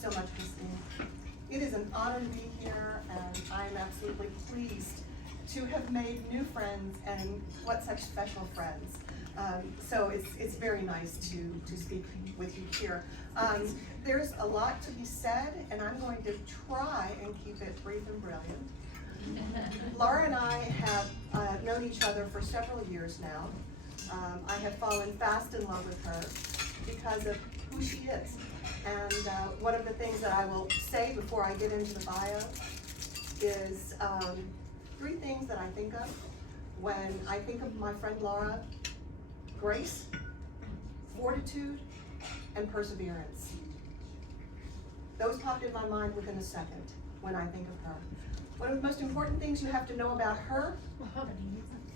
so much, Christine. It is an honor to be here, and I am absolutely pleased to have made new friends, and what such special friends. So it's very nice to speak with you here. There's a lot to be said, and I'm going to try and keep it brief and brilliant. Laura and I have known each other for several years now. I have fallen fast in love with her because of who she is. And one of the things that I will say before I get into the bio is three things that I think of when I think of my friend Laura: grace, fortitude, and perseverance. Those popped in my mind within a second when I think of her. One of the most important things you have to know about her,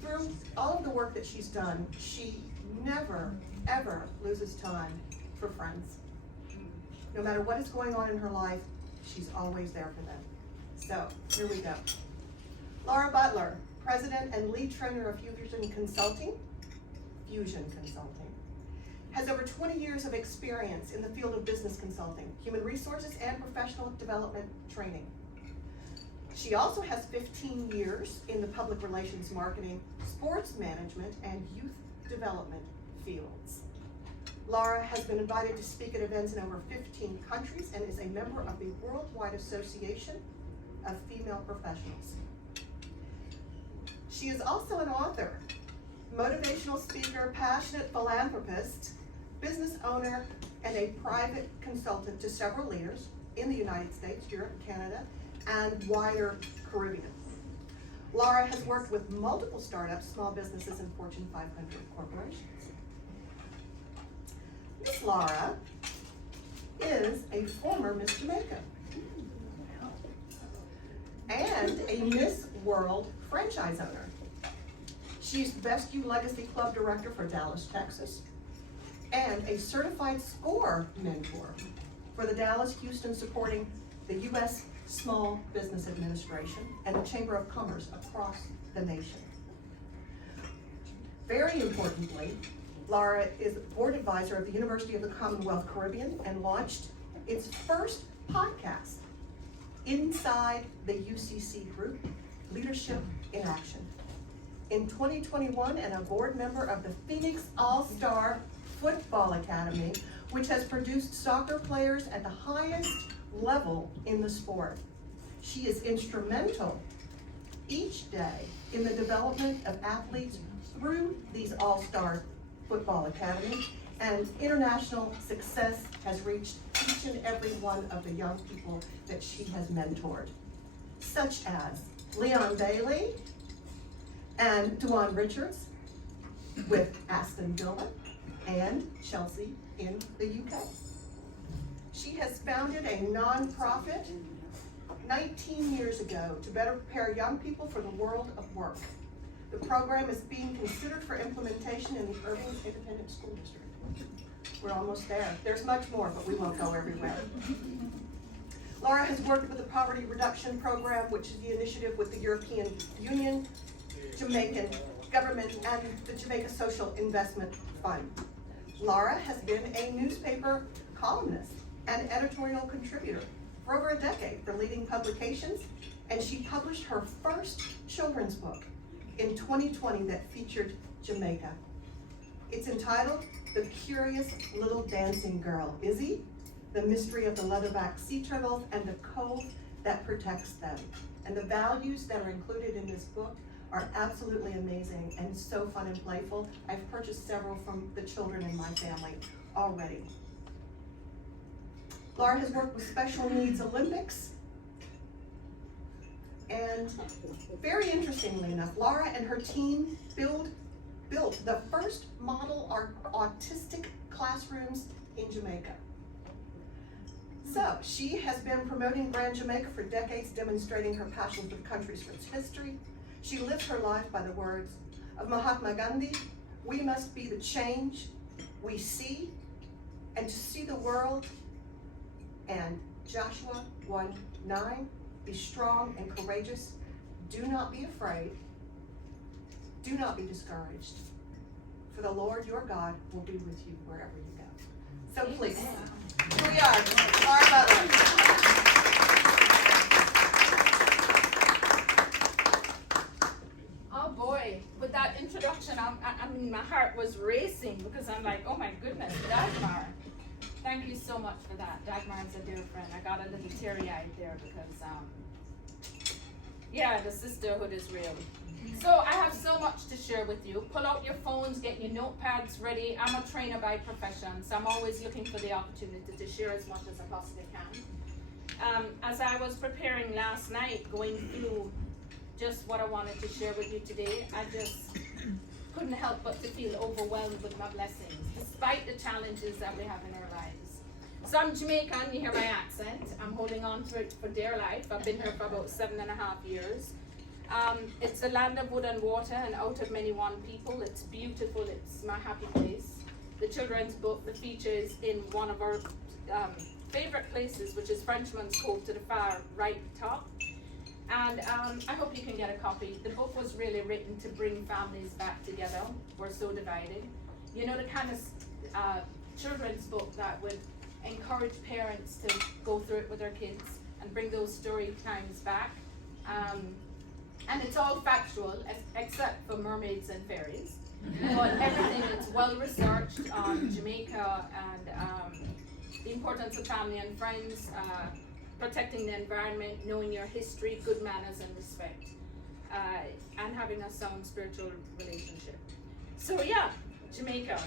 through all of the work that she's done, she never, ever loses time for friends. No matter what is going on in her life, she's always there for them. So, here we go. Laura Butler, President and Lead Trainer of Fusion Consulting, has over 20 years of experience in the field of business consulting, human resources, and professional development training. She also has 15 years in the public relations, marketing, sports management, and youth development fields. Laura has been invited to speak at events in over 15 countries and is a member of the Worldwide Association of Female Professionals. She is also an author, motivational speaker, passionate philanthropist, business owner, and a private consultant to several leaders in the United States, Europe, Canada, and wider Caribbean. Laura has worked with multiple startups, small businesses, and Fortune 500 corporations. Miss Laura is a former Miss Jamaica and a Miss World franchise owner. She's the Best You Legacy Club Director for Dallas, Texas, and a certified SCORE mentor for the Dallas, Houston, supporting the U.S. Small Business Administration and the Chamber of Commerce across the nation. Very importantly, Laura is board advisor of the University of the Commonwealth Caribbean and launched its first podcast, Inside the UCC Group, Leadership in Action. In 2021, and a board member of the Phoenix All-Star Football Academy, which has produced soccer players at the highest level in the sport. She is instrumental each day in the development of athletes through these All-Star Football Academy, and international success has reached each and every one of the young people that she has mentored, such as Leon Bailey and Duane Richards with Aston Villa and Chelsea in the UK. She has founded a nonprofit 19 years ago to better prepare young people for the world of work. The program is being considered for implementation in the Irving Independent School District. We're almost there. There's much more, but we won't go everywhere. Laura has worked with the Poverty Reduction Program, which is the initiative with the European Union, Jamaican government, and the Jamaica Social Investment Fund. Laura has been a newspaper columnist and editorial contributor for over a decade for leading publications, and she published her first children's book in 2020 that featured Jamaica. It's entitled The Curious Little Dancing Girl, Izzy, the Mystery of the Leatherback Sea Turtles and the Cove that Protects Them. And the values that are included in this book are absolutely amazing and so fun and playful. I've purchased several from the children in my family already. Laura has worked with Special Needs Olympics, and very interestingly enough, Laura and her team built the first model autistic classrooms in Jamaica. So she has been promoting Grand Jamaica for decades, demonstrating her passion for the country's rich history. She lives her life by the words of Mahatma Gandhi: "We must be the change we see, and to see the world." And Joshua 1:9, be strong and courageous. Do not be afraid. Do not be discouraged. For the Lord your God will be with you wherever you go. So please, here we are, Laura Butler. Oh boy, with that introduction, I mean, my heart was racing because I'm like, oh my goodness, Dagmar. Thank you so much for that. Dagmar's a dear friend. I got a little teary-eyed there because, yeah, the sisterhood is real. So I have so much to share with you. Pull out your phones, get your notepads ready. I'm a trainer by profession, so I'm always looking for the opportunity to share as much as I possibly can. As I was preparing last night, going through just what I wanted to share with you today, I just couldn't help but to feel overwhelmed with my blessings, despite the challenges that we have in our lives. So I'm Jamaican, you hear my accent. I'm holding on to it for dear life. I've been here for about 7.5 years. It's a land of wood and water and out of many one people. It's beautiful, it's my happy place. The children's book, the feature is in one of our favorite places, which is Frenchman's Cove to the far right top. And I hope you can get a copy. The book was really written to bring families back together. We're so divided. You know, the kind of children's book that would encourage parents to go through it with their kids and bring those story times back. And it's all factual, except for mermaids and fairies. But everything is well researched on Jamaica and the importance of family and friends, protecting the environment, knowing your history, good manners and respect, and having a sound spiritual relationship. So yeah, Jamaica.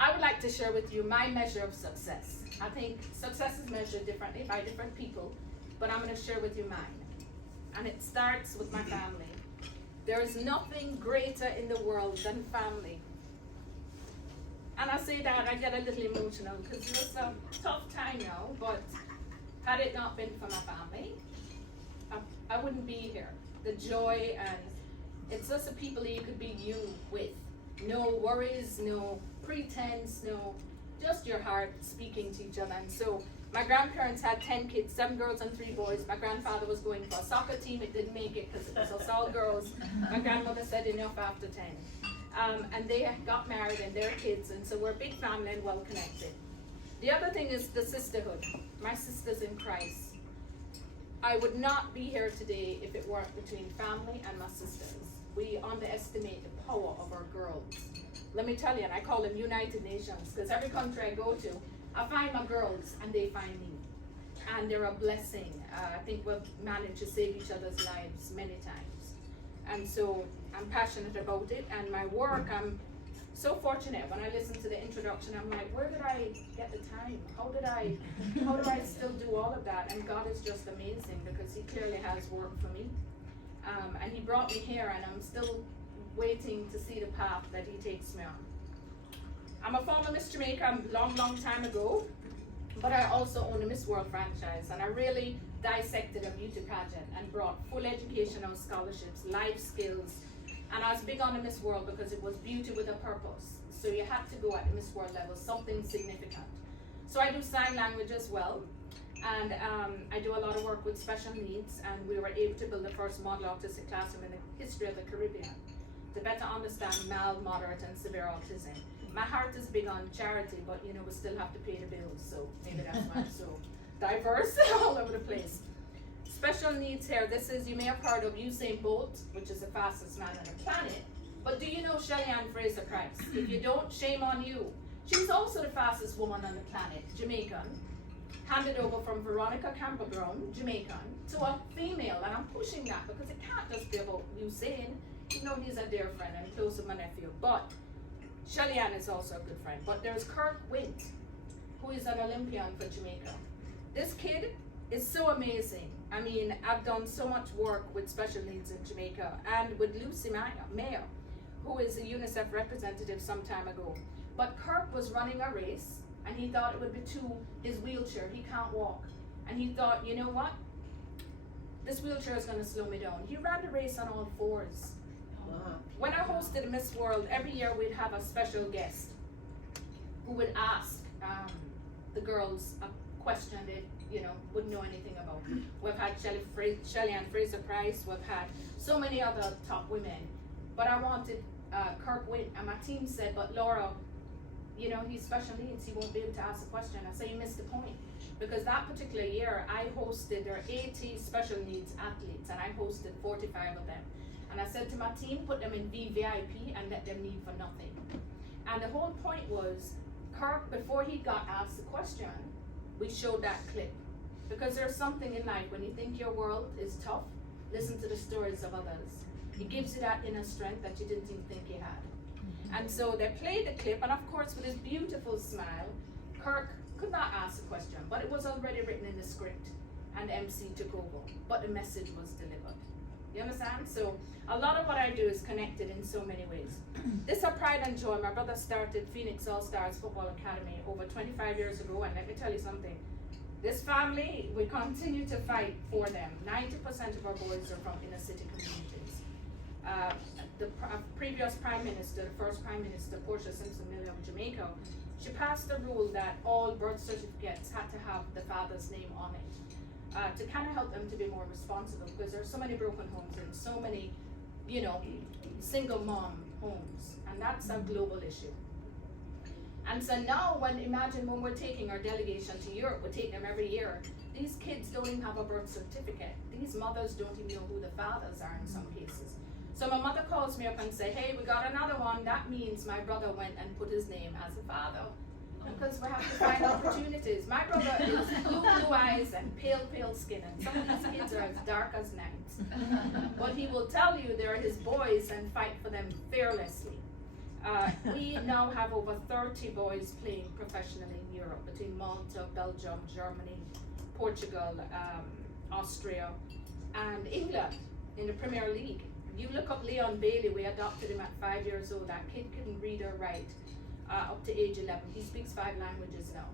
I would like to share with you my measure of success. I think success is measured differently by different people, but I'm going to share with you mine. And it starts with my family. There is nothing greater in the world than family. And I say that, I get a little emotional because it was a tough time now, but had it not been for my family, I wouldn't be here. The joy, and it's just the people you could be you with. No worries, no pretense, no, just your heart speaking to each other. And so my grandparents had 10 kids, 7 girls and 3 boys. My grandfather was going for a soccer team. It didn't make it because it was us all girls. My grandmother said enough after 10. And they got married and their kids, and so we're a big family and well connected. The other thing is the sisterhood. My sisters in Christ. I would not be here today if it weren't between family and my sisters. We underestimate the power of our girls. Let me tell you, and I call them United Nations, because every country I go to, I find my girls and they find me. And they're a blessing. I think we've managed to save each other's lives many times. And so I'm passionate about it. And my work, I'm so fortunate. When I listen to the introduction, I'm like, where did I get the time? How do I still do all of that? And God is just amazing because He clearly has work for me. And He brought me here, and I'm still waiting to see the path that He takes me on. I'm a former Miss Jamaica long time ago, but I also own a Miss World franchise, and I really dissected a beauty pageant and brought full educational scholarships, life skills, and I was big on the Miss World because it was beauty with a purpose. So you had to go at the Miss World level, something significant. So I do sign language as well, and I do a lot of work with special needs, and we were able to build the first model autistic classroom in the history of the Caribbean to better understand mild, moderate, and severe autism. My heart is big on charity, but you know, we still have to pay the bills, so maybe that's why I'm so diverse all over the place. Special needs here, this is, you may have heard of Usain Bolt, which is the fastest man on the planet, but do you know Shelly-Ann Fraser-Price? If you don't, shame on you. She's also the fastest woman on the planet, Jamaican, handed over from Veronica Campbell-Brown, Jamaican, to a female, and I'm pushing that because it can't just be about Usain. You know, he's a dear friend and close to my nephew, but Shelly-Ann is also a good friend. But there's Kirk Wint, who is an Olympian for Jamaica. This kid is so amazing. I mean, I've done so much work with special needs in Jamaica and with Lucy Mayer, who is a UNICEF representative some time ago. But Kirk was running a race, and he thought it would be his wheelchair. He can't walk. And he thought, you know what? This wheelchair is going to slow me down. He ran the race on all fours. When I hosted Miss World, every year we'd have a special guest who would ask the girls a question they, wouldn't know anything about. We've had Shelly-Ann Fraser-Price, we've had so many other top women, but I wanted Kirk Wint, and my team said, but Laura, you know, he's special needs, he won't be able to ask a question. I say, you missed the point. Because that particular year, I hosted, there are 80 special needs athletes, and I hosted 45 of them. And I said to my team, put them in VVIP and let them need for nothing. And the whole point was, Kirk, before he got asked the question, we showed that clip. Because there's something in life, when you think your world is tough, listen to the stories of others. It gives you that inner strength that you didn't even think you had. And so they played the clip, and of course with his beautiful smile, Kirk could not ask the question, but it was already written in the script, and MC took over, but the message was delivered. You understand? So a lot of what I do is connected in so many ways. This is a pride and joy. My brother started Phoenix All-Stars Football Academy over 25 years ago, and let me tell you something. This family, we continue to fight for them. 90% of our boys are from inner city communities. The previous prime minister, the first prime minister, Portia Simpson Miller of Jamaica, she passed a rule that all birth certificates had to have the father's name on it, to kind of help them to be more responsible, because there's so many broken homes and so many, you know, single mom homes, and that's a global issue. And so now, imagine when we're taking our delegation to Europe, we take them every year. These kids don't even have a birth certificate. These mothers don't even know who the fathers are in some cases. So my mother calls me up and say, hey, we got another one. That means my brother went and put his name as a father. Because we have to find opportunities. My brother is blue eyes and pale skin, and some of these kids are as dark as night. But he will tell you they're his boys and fight for them fearlessly. We now have over 30 boys playing professionally in Europe, between Malta, Belgium, Germany, Portugal, Austria, and England in the Premier League. You look up Leon Bailey, we adopted him at 5 years old. That kid couldn't read or write up to age 11. He speaks 5 languages now.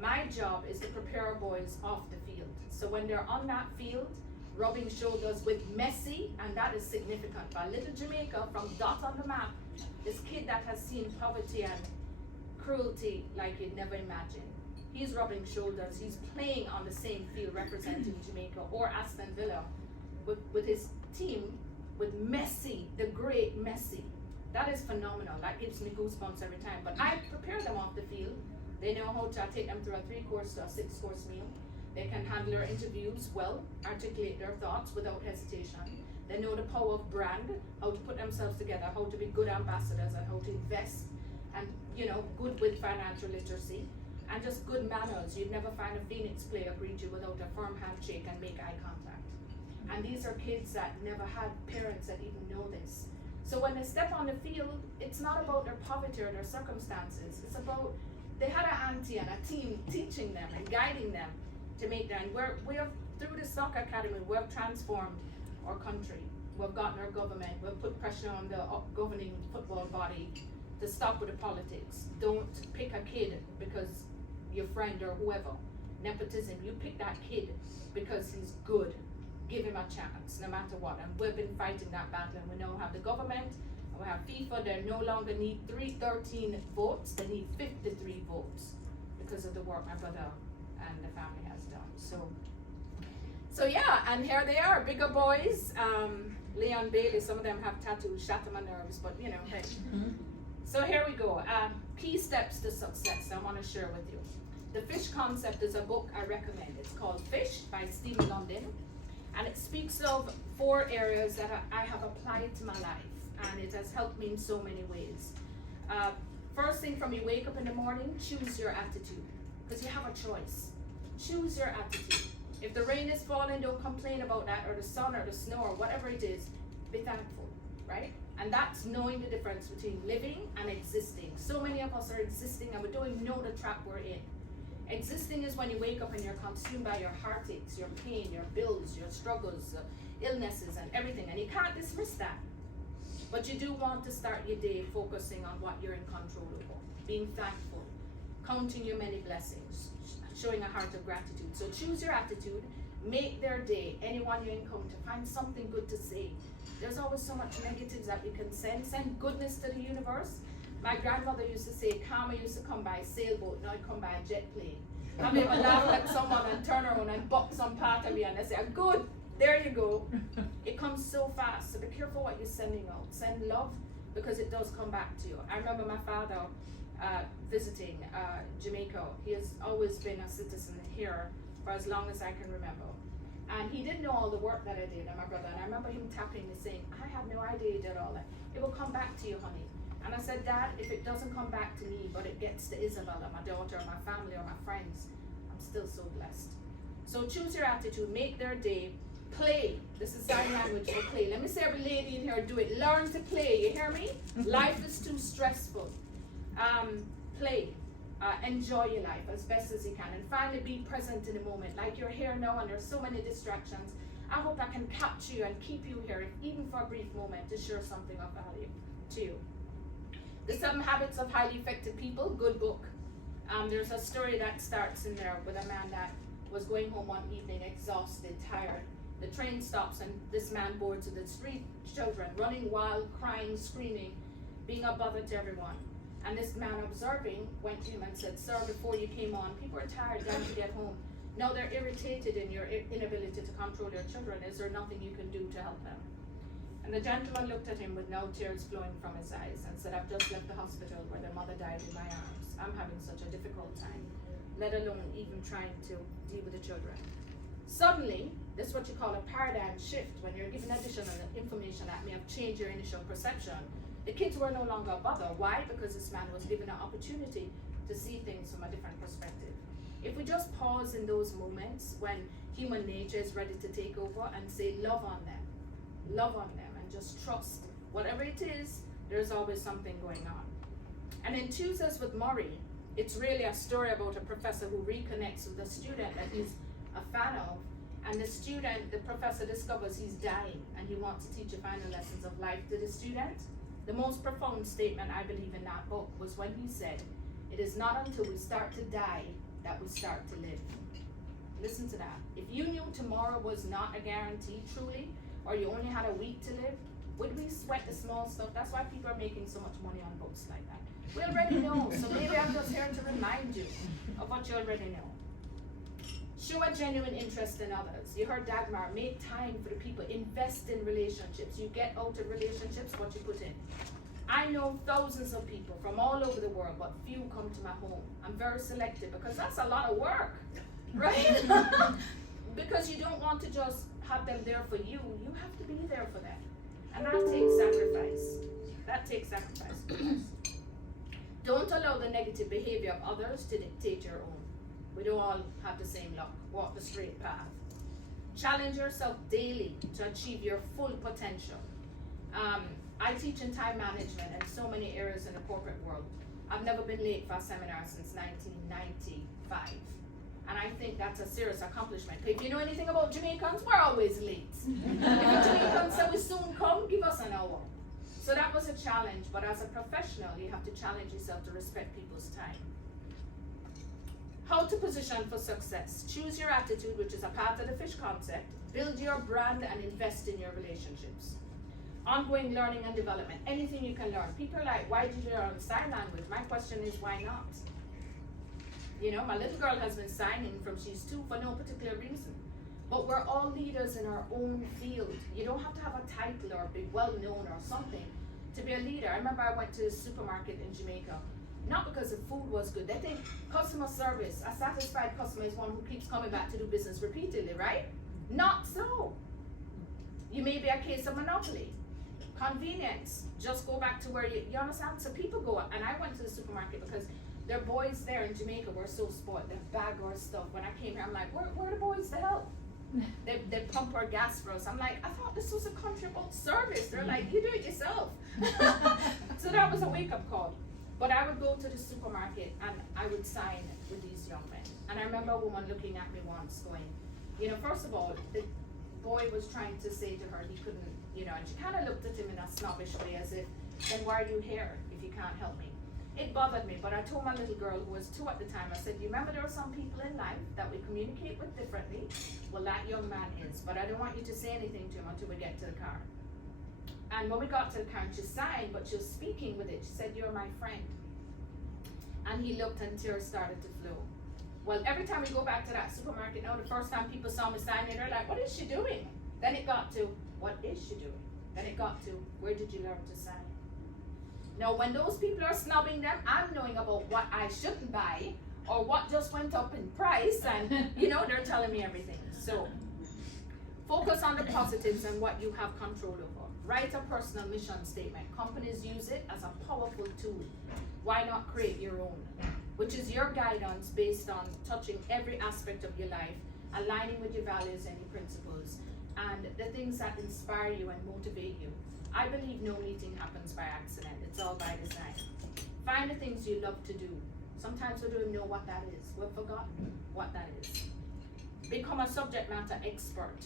My job is to prepare our boys off the field. So when they're on that field, rubbing shoulders with Messi, and that is significant. By little Jamaica, from dot on the map, this kid that has seen poverty and cruelty like you'd never imagine. He's rubbing shoulders, he's playing on the same field representing Jamaica or Aston Villa with his team, with Messi, the great Messi. That is phenomenal. That gives me goosebumps every time. But I prepare them off the field. They know how to take them through a 3-course to a 6-course meal. They can handle their interviews well, articulate their thoughts without hesitation. They know the power of brand, how to put themselves together, how to be good ambassadors, and how to invest, and good with financial literacy, and just good manners. You'd never find a Phoenix player greet you without a firm handshake and make eye contact. And these are kids that never had parents that even know this. So when they step on the field, it's not about their poverty or their circumstances. It's about they had an auntie and a team teaching them and guiding them to make that. And we have, through the soccer academy, we have transformed our country. We've gotten our government, we've put pressure on the governing football body to stop with the politics. Don't pick a kid because your friend or whoever. Nepotism, you pick that kid because he's good. Give him a chance, no matter what. And we've been fighting that battle, and we now have the government, and we have FIFA. They no longer need 313 votes, they need 53 votes because of the work my brother and the family has done. So yeah, and here they are, bigger boys. Leon Bailey, some of them have tattoos, shatter my nerves, but hey. So here we go. Key steps to success I want to share with you. The Fish Concept is a book I recommend. It's called Fish by Stephen London. And it speaks of 4 areas that I have applied to my life, and it has helped me in so many ways. First thing, from you wake up in the morning, choose your attitude, because you have a choice. Choose your attitude. If the rain is falling, don't complain about that, or the sun or the snow or whatever it is. Be thankful, right? And that's knowing the difference between living and existing. So many of us are existing and we don't even know the trap we're in. Existing is when you wake up and you're consumed by your heartaches, your pain, your bills, your struggles, illnesses, and everything. And you can't dismiss that. But you do want to start your day focusing on what you're in control of, being thankful, counting your many blessings, showing a heart of gratitude. So choose your attitude, make their day, anyone you encounter, find something good to say. There's always so much negatives that we can send goodness to the universe. My grandmother used to say, karma used to come by sailboat, now it come by a jet plane. Have you ever laughed at someone and turn around and buck some part of you and they say, good, there you go. It comes so fast, so be careful what you're sending out. Send love, because it does come back to you. I remember my father, visiting Jamaica. He has always been a citizen here for as long as I can remember. And he didn't know all the work that I did, and my brother. And I remember him tapping me saying, I have no idea you did all that. It will come back to you, honey. And I said, Dad, if it doesn't come back to me, but it gets to Isabella, my daughter, or my family, or my friends, I'm still so blessed. So choose your attitude, make their day, play. This is sign language for play. Let me say every lady in here do it. Learn to play, you hear me? Life is too stressful. Play. Enjoy your life as best as you can. And finally, be present in the moment. Like you're here now and there's so many distractions. I hope I can capture you and keep you here, even for a brief moment, to share something of value to you. The 7 Habits of Highly Effective People, good book. There's a story that starts in there with a man that was going home one evening, exhausted, tired. The train stops and this man boards with the street children, running wild, crying, screaming, being a bother to everyone. And this man observing went to him and said, Sir, before you came on, people are tired, dying to get home. Now they're irritated in your inability to control your children. Is there nothing you can do to help them? And the gentleman looked at him with now tears flowing from his eyes and said, I've just left the hospital where their mother died in my arms. I'm having such a difficult time, let alone even trying to deal with the children. Suddenly, this is what you call a paradigm shift, when you're given additional information that may have changed your initial perception. The kids were no longer a bother. Why? Because this man was given an opportunity to see things from a different perspective. If we just pause in those moments when human nature is ready to take over and say, love on them, and just trust. Whatever it is, there's always something going on. And in Tuesdays with Murray, it's really a story about a professor who reconnects with a student that he's a fan of. And the professor discovers he's dying and he wants to teach the final lessons of life to the student. The most profound statement I believe in that book was when he said, it is not until we start to die that we start to live. Listen to that. If you knew tomorrow was not a guarantee truly, or you only had a week to live, would we sweat the small stuff? That's why people are making so much money on books like that. We already know, so maybe I'm just here to remind you of what you already know. Show a genuine interest in others. You heard Dagmar, make time for the people, invest in relationships. You get out of relationships what you put in. I know thousands of people from all over the world, but few come to my home. I'm very selective because that's a lot of work, right? Because you don't want to just have them there for you. You have to be there for them. And that takes sacrifice. That takes sacrifice. Don't allow the negative behavior of others to dictate your own. We don't all have the same luck. Walk the straight path. Challenge yourself daily to achieve your full potential. I teach in time management in so many areas in the corporate world. I've never been late for a seminar since 1995. And I think that's a serious accomplishment. If you know anything about Jamaicans, we're always late. If Jamaicans say we soon come, give us an hour. So that was a challenge, but as a professional, you have to challenge yourself to respect people's time. How to position for success. Choose your attitude, which is a part of the fish concept. Build your brand and invest in your relationships. Ongoing learning and development. Anything you can learn. People are like, why did you learn sign language? My question is, why not? You know, my little girl has been signing from she's 2 for no particular reason. But we're all leaders in our own field. You don't have to have a title or be well known or something to be a leader. I remember I went to a supermarket in Jamaica. Not because the food was good. They think customer service, a satisfied customer is one who keeps coming back to do business repeatedly, right? Not so. You may be a case of monopoly. Convenience. Just go back to where you understand? So people go, and I went to the supermarket because their boys there in Jamaica were so spoiled. They bag our stuff. When I came here, I'm like, where are the boys to help? They pump our gas for us. I'm like, I thought this was a country about service. They're like, you do it yourself. So that was a wake-up call. But I would go to the supermarket and I would sign with these young men. And I remember a woman looking at me once going, you know, first of all, the boy was trying to say to her he couldn't, you know, and she kind of looked at him in a snobbish way as if, then why are you here if you can't help me? It bothered me, but I told my little girl who was 2 at the time, I said, you remember there are some people in life that we communicate with differently? Well, that young man is, but I don't want you to say anything to him until we get to the car. And when we got to the car, she signed, but she was speaking with it. She said, you're my friend. And he looked and tears started to flow. Well, every time we go back to that supermarket now, the first time people saw me signing, they're like, what is she doing? Then it got to, what is she doing? Then it got to, where did you learn to sign? Now, when those people are snubbing them, I'm knowing about what I shouldn't buy or what just went up in price, and you know, they're telling me everything. So focus on the positives and what you have control over. Write a personal mission statement. Companies use it as a powerful tool. Why not create your own, which is your guidance based on touching every aspect of your life, aligning with your values and your principles, and the things that inspire you and motivate you. I believe no meeting happens by accident. It's all by design. Find the things you love to do. Sometimes we don't even know what that is. We've forgotten what that is. Become a subject matter expert.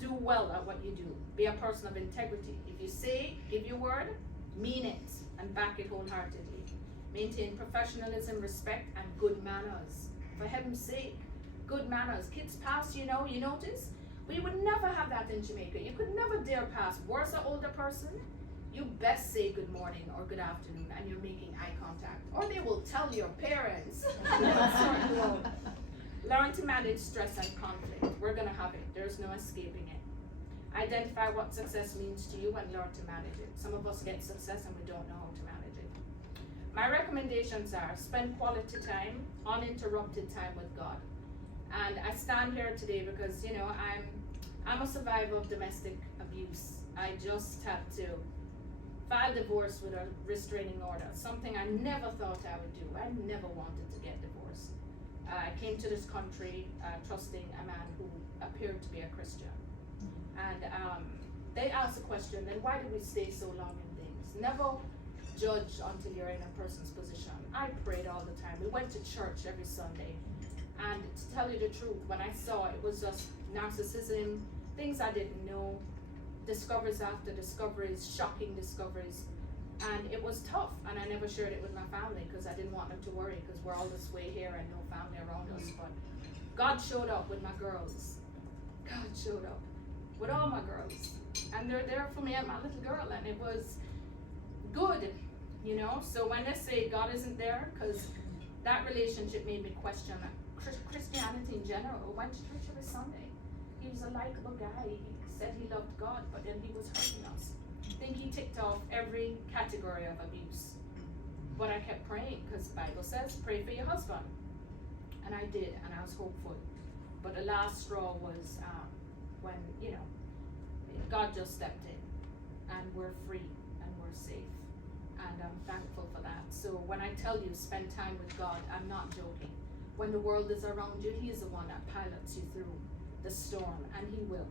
Do well at what you do. Be a person of integrity. If you say, give your word, mean it, and back it wholeheartedly. Maintain professionalism, respect, and good manners. For heaven's sake, good manners. Kids pass, you notice? We would never have that in Jamaica. You could never dare pass. Worse, an older person, you best say good morning or good afternoon, and you're making eye contact. Or they will tell your parents. Learn to manage stress and conflict. We're going to have it. There's no escaping it. Identify what success means to you and learn to manage it. Some of us get success and we don't know how to manage it. My recommendations are spend quality time, uninterrupted time with God. And I stand here today because, I'm a survivor of domestic abuse. I just had to file divorce with a restraining order, something I never thought I would do. I never wanted to get divorced. I came to this country trusting a man who appeared to be a Christian. And they asked the question, then why did we stay so long in things? Never judge until you're in a person's position. I prayed all the time. We went to church every Sunday. And to tell you the truth, when I saw it was just narcissism, things I didn't know, discoveries after discoveries, shocking discoveries. And it was tough, and I never shared it with my family because I didn't want them to worry because we're all this way here and no family around us. But God showed up with my girls. God showed up with all my girls. And they're there for me and my little girl, and it was good, So when they say God isn't there, because that relationship made me question Christianity in general. I went to church every Sunday. He was a likable guy. He said he loved God, but then he was hurting us. I think he ticked off every category of abuse. But I kept praying because the Bible says, pray for your husband. And I did, and I was hopeful. But the last straw was when, God just stepped in. And we're free, and we're safe. And I'm thankful for that. So when I tell you, spend time with God, I'm not joking. When the world is around you, He is the one that pilots you through the storm, and He will.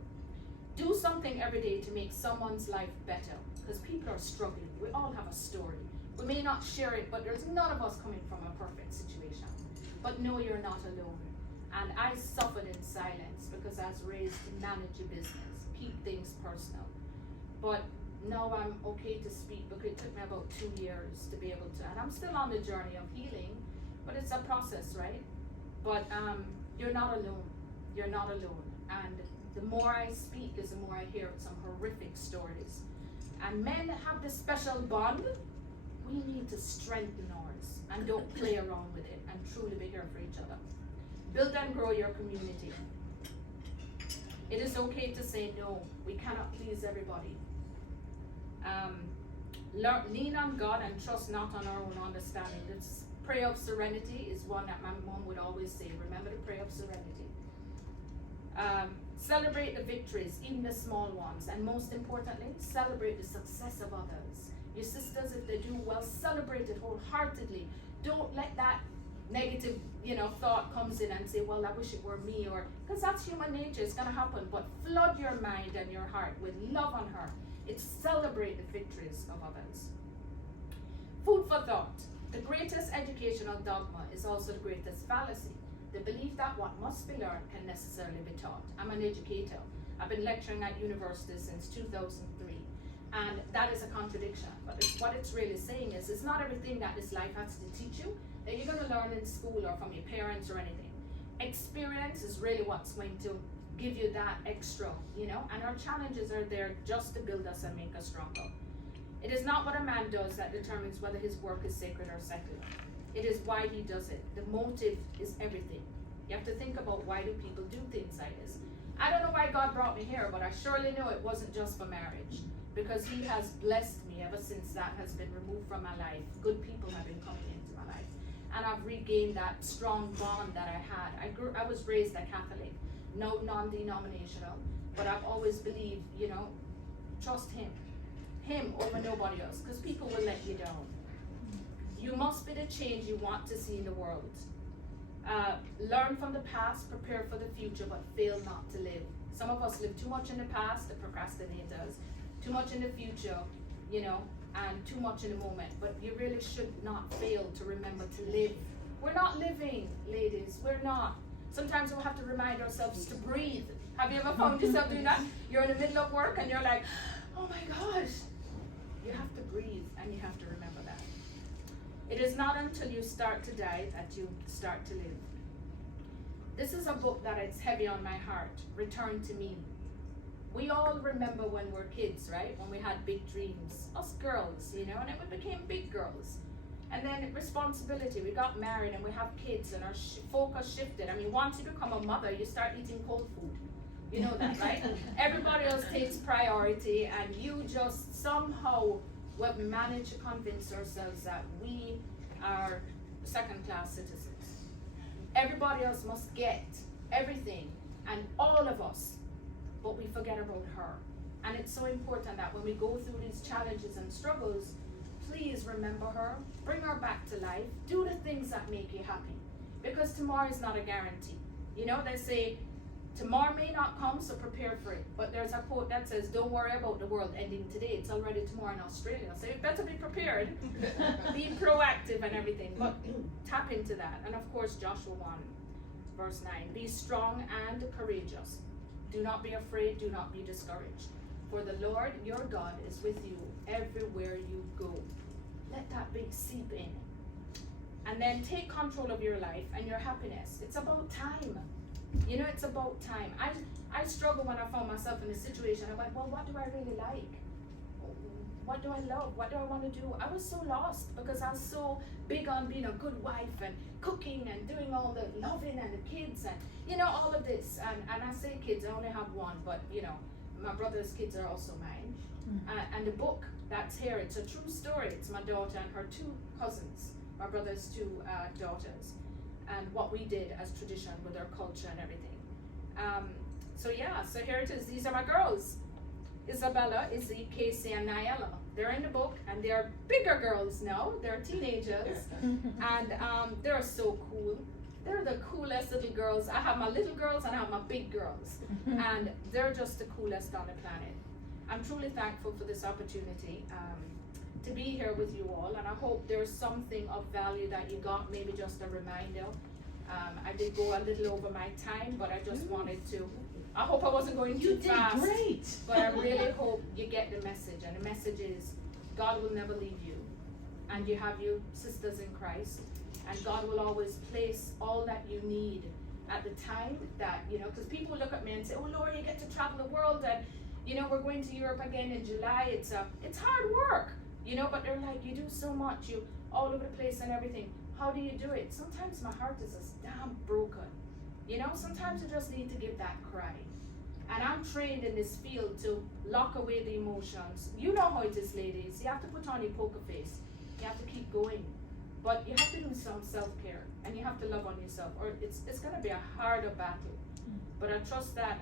Do something every day to make someone's life better, because people are struggling. We all have a story. We may not share it, but there's none of us coming from a perfect situation. But know you're not alone. And I suffered in silence because I was raised to manage a business, keep things personal. But now I'm okay to speak because it took me about 2 years to be able to, and I'm still on the journey of healing, but it's a process, right? But you're not alone. You're not alone. And the more I speak is the more I hear some horrific stories. And men have this special bond. We need to strengthen ours and don't play around with it and truly be here for each other. Build and grow your community. It is okay to say no. We cannot please everybody. Lean on God and trust not on our own understanding. This prayer of serenity is one that my mom would always say. Remember the prayer of serenity. Celebrate the victories, even the small ones, and most importantly, celebrate the success of others. Your sisters, if they do well, celebrate it wholeheartedly. Don't let that negative, thought comes in and say, well, I wish it were me, or because that's human nature, it's going to happen. But flood your mind and your heart with love on her. It's celebrate the victories of others. Food for thought. The greatest educational dogma is also the greatest fallacy. The belief that what must be learned can necessarily be taught. I'm an educator. I've been lecturing at universities since 2003. And that is a contradiction. But what it's really saying is it's not everything that this life has to teach you that you're going to learn in school or from your parents or anything. Experience is really what's going to give you that extra, and our challenges are there just to build us and make us stronger. It is not what a man does that determines whether his work is sacred or secular. It is why he does it. The motive is everything. You have to think about why do people do things like this. I don't know why God brought me here, but I surely know it wasn't just for marriage, because He has blessed me me ever since that has been removed from my life. Good people have been coming into my life. And I've regained that strong bond that I had. I was raised a Catholic, no non-denominational, but I've always believed, you know, trust him over nobody else, because people will let you down. You must be the change you want to see in the world. Learn from the past, prepare for the future, but fail not to live. Some of us live too much in the past, the procrastinators, too much in the future, you know, and too much in the moment. But you really should not fail to remember to live. We're not living, ladies, we're not. Sometimes we'll have to remind ourselves to breathe. Have you ever found yourself doing that? You're in the middle of work and you're like, oh my gosh. You have to breathe, and you have to remember that. It is not until you start to die that you start to live. This is a book that is heavy on my heart, Return to Me. We all remember when we're kids, right? When we had big dreams, us girls, you know, and then we became big girls. And then responsibility, we got married and we have kids and our focus shifted. I mean, once you become a mother, you start eating cold food. You know that, right? Everybody else takes priority, and you just somehow we've managed to convince ourselves that we are second-class citizens. Everybody else must get everything, and all of us, but we forget about her. And it's so important that when we go through these challenges and struggles, please remember her, bring her back to life, do the things that make you happy, because tomorrow is not a guarantee. You know, they say, tomorrow may not come, so prepare for it. But there's a quote that says, don't worry about the world ending today. It's already tomorrow in Australia. So you better be prepared. Be proactive and everything. But tap into that. And of course, Joshua 1, verse 9. Be strong and courageous. Do not be afraid. Do not be discouraged. For the Lord your God is with you everywhere you go. Let that be seep in. And then take control of your life and your happiness. It's about time. You know, it's about time. I struggled when I found myself in a situation. I went, well, what do I really like? What do I love? What do I want to do? I was so lost because I was so big on being a good wife and cooking and doing all the loving and the kids and, you know, all of this. And I say kids, I only have one, but, you know, my brother's kids are also mine. And the book that's here, it's a true story. It's my daughter and her two cousins, my brother's two daughters. And what we did as tradition with our culture and everything. So here it is. These are my girls. Isabella, Izzy, Casey, and Nyella. They're in the book, and they're bigger girls now. They're teenagers, and they're so cool. They're the coolest little girls. I have my little girls and I have my big girls, and they're just the coolest on the planet. I'm truly thankful for this opportunity to be here with you all, and I hope there's something of value that you got, maybe just a reminder. I did go a little over my time, but I just wanted to, I hope I wasn't going too fast. You did great. But I really hope you get the message, and the message is God will never leave you, and you have your sisters in Christ, and God will always place all that you need at the time that, you know, because people look at me and say, oh Lord, you get to travel the world, and you know, we're going to Europe again in July. It's hard work, you know, but they're like, you do so much, you all over the place and everything. How do you do it? Sometimes my heart is just damn broken. You know, sometimes you just need to give that cry. And I'm trained in this field to lock away the emotions. You know how it is, ladies. You have to put on your poker face. You have to keep going. But you have to do some self-care, and you have to love on yourself, or it's going to be a harder battle. But I trust that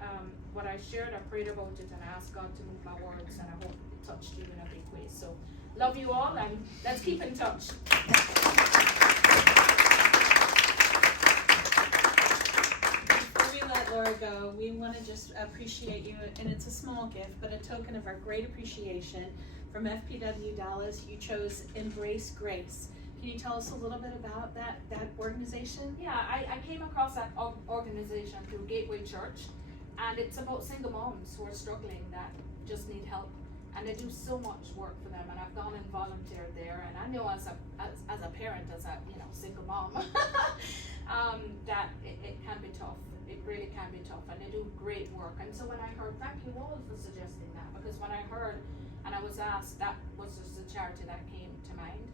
what I shared, I prayed about it, and I asked God to move my words, and I hope it touched you in a big way. So, love you all, and let's keep in touch. Before we let Laura go, we want to just appreciate you, and it's a small gift, but a token of our great appreciation from FPW Dallas. You chose Embrace Grace. Can you tell us a little bit about that organization? Yeah, I came across that organization through Gateway Church, and it's about single moms who are struggling that just need help, and they do so much work for them. And I've gone and volunteered there, and I know as a parent, as a single mom, that it can be tough. It really can be tough, and they do great work. And so when I heard, thank you all for suggesting that, because when I heard and I was asked, that was just the charity that came to mind.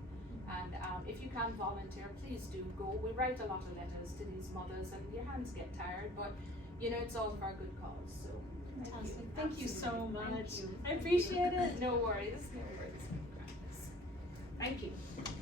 And if you can volunteer, please do go. We write a lot of letters to these mothers, and your hands get tired, but you know, it's all for a good cause. So Fantastic. Thank you so much. Thank you. I appreciate it. No worries. No worries. Thank you.